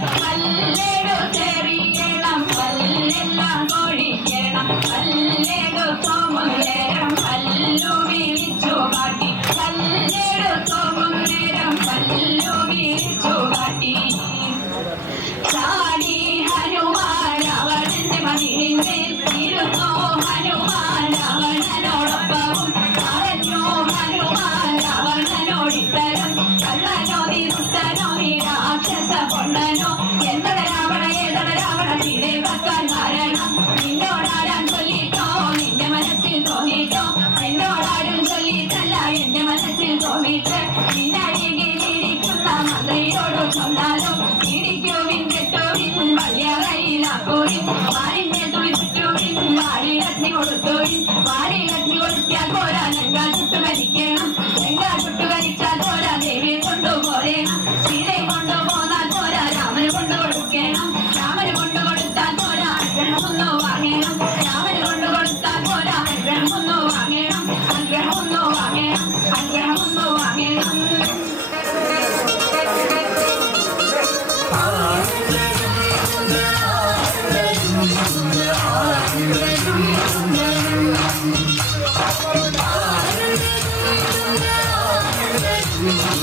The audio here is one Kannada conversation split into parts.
Vai, vai, vai.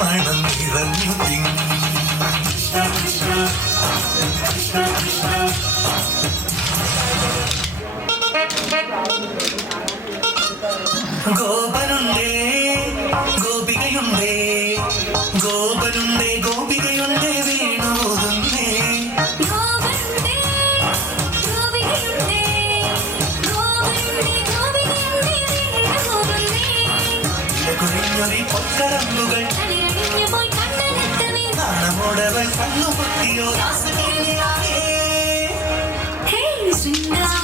ಮಣನಿರನ್ನು ಕರಂಬಡವನ್ನೂ ಶ್ರೀ